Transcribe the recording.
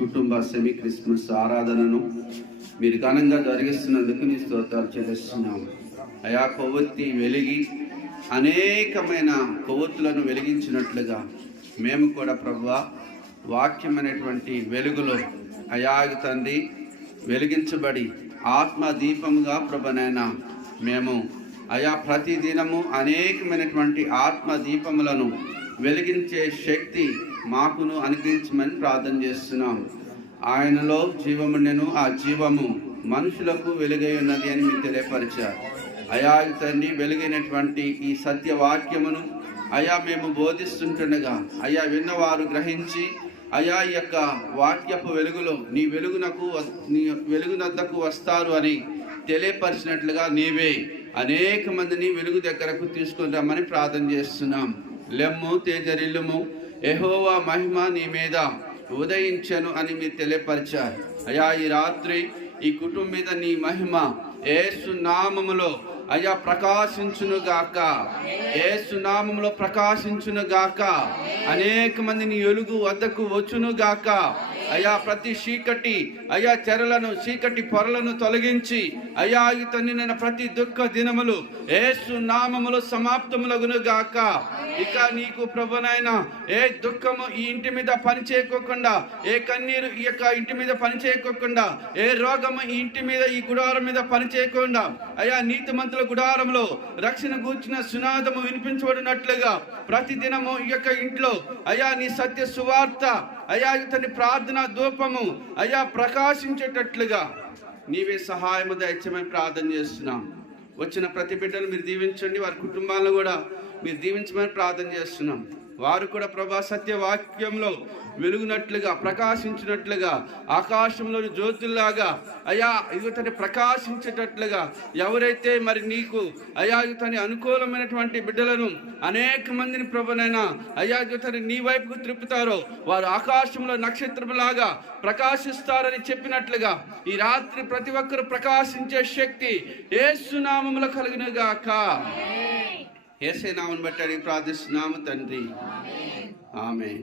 కుటుంబ semi Christmas ఆరాధనను మీరు ఘనంగా జరిగిస్తున్నందుకు నీ స్తోత్రాలు చెల్లిస్తున్నాము. అయా కొవ్వొత్తి వెలిగి అనేకమైన కొవ్వొత్తులను వెలిగించినట్లుగా మేము కూడా ప్రభువా వాక్యమైనటువంటి వెలుగులో అయా తండ్రి వెలిగించబడి ఆత్మ దీపముగా ప్రభునైనా మేము అయా ప్రతిదినము అనేకమైనటువంటి ఆత్మ దీపములను వెలిగించే శక్తి మాకును అనుగ్రహించమని ప్రార్థన చేస్తున్నాం. ఆయనలో జీవముండెను, ఆ జీవము మనుషులకు వెలుగై ఉన్నది అని మీరు తెలియపరిచారు. అయా తండ్రి వెలుగైనటువంటి ఈ సత్యవాక్యమును అయా మేము బోధిస్తుంటుండగా అయా విన్నవారు గ్రహించి అయా ఈ యొక్క వాక్యపు వెలుగులో నీ వెలుగునద్దకు వస్తారు అని తెలియపరిచినట్లుగా నీవే అనేక మందిని వెలుగు దగ్గరకు తీసుకొని రమ్మని ప్రార్థన చేస్తున్నాం. లెమ్ము తేజరిల్లుము, యెహోవా మహిమ నీ మీద ఉదయించను అని మీరు తెలియపరిచారు. అయా ఈ రాత్రి ఈ కుటుంబం మీద నీ మహిమ యేసు నామములో అయా ప్రకాశించునుగాక, యేసు నామములో ప్రకాశించునుగాక. అనేక మంది నీ వెలుగు వద్దకు వచ్చునుగాక. అయా ప్రతి చీకటి అయా చెరలను చీకటి పొరలను తొలగించి అయా ఇతనిన ప్రతి దుఃఖ దినములు యేసు నామములో సమాప్తములగునుగాక. ఇక నీకు ప్రభునైనా ఏ దుఃఖము ఈ ఇంటి మీద పనిచేయకోకుండా, ఏ కన్నీరు ఈ యొక్క ఇంటి మీద పనిచేయకోకుండా, ఏ రోగము ఈ ఇంటి మీద ఈ గుడారం మీద పనిచేయకుండా అయా నీతిమంతుల గుడారంలో రక్షణ గూర్చిన సునాదము వినిపించబడినట్లుగా ప్రతిదినము ఈ యొక్క ఇంట్లో అయా నీ సత్య సువార్త అయా ఇతని ప్రార్థన ధూపము అయా ప్రకాశించేటట్లుగా నీవే సహాయము దయచేయమని ప్రార్థన చేస్తున్నాం. వచ్చిన ప్రతి బిడ్డను మీరు దీవించండి, వారి కుటుంబాలను కూడా మీరు దీవించమని ప్రార్థన చేస్తున్నాం. వారు కూడా ప్రభా సత్యవాక్యంలో వెలుగునట్లుగా ప్రకాశించినట్లుగా ఆకాశంలోని జ్యోతుల్లాగా అయా ఇతని ప్రకాశించేటట్లుగా ఎవరైతే మరి నీకు అయా ఇతని అనుకూలమైనటువంటి బిడ్డలను అనేక మందిని ప్రభునైనా అయా ఇతని నీ వైపుకు త్రిప్పుతారో వారు ఆకాశంలో నక్షత్రములాగా ప్రకాశిస్తారని చెప్పినట్లుగా ఈ రాత్రి ప్రతి ఒక్కరు ప్రకాశించే శక్తి యేసు నామములో కలుగునుగాక. యేసే నామమును బట్టి ప్రార్థిస్తున్నాము తండ్రి, ఆమేన్.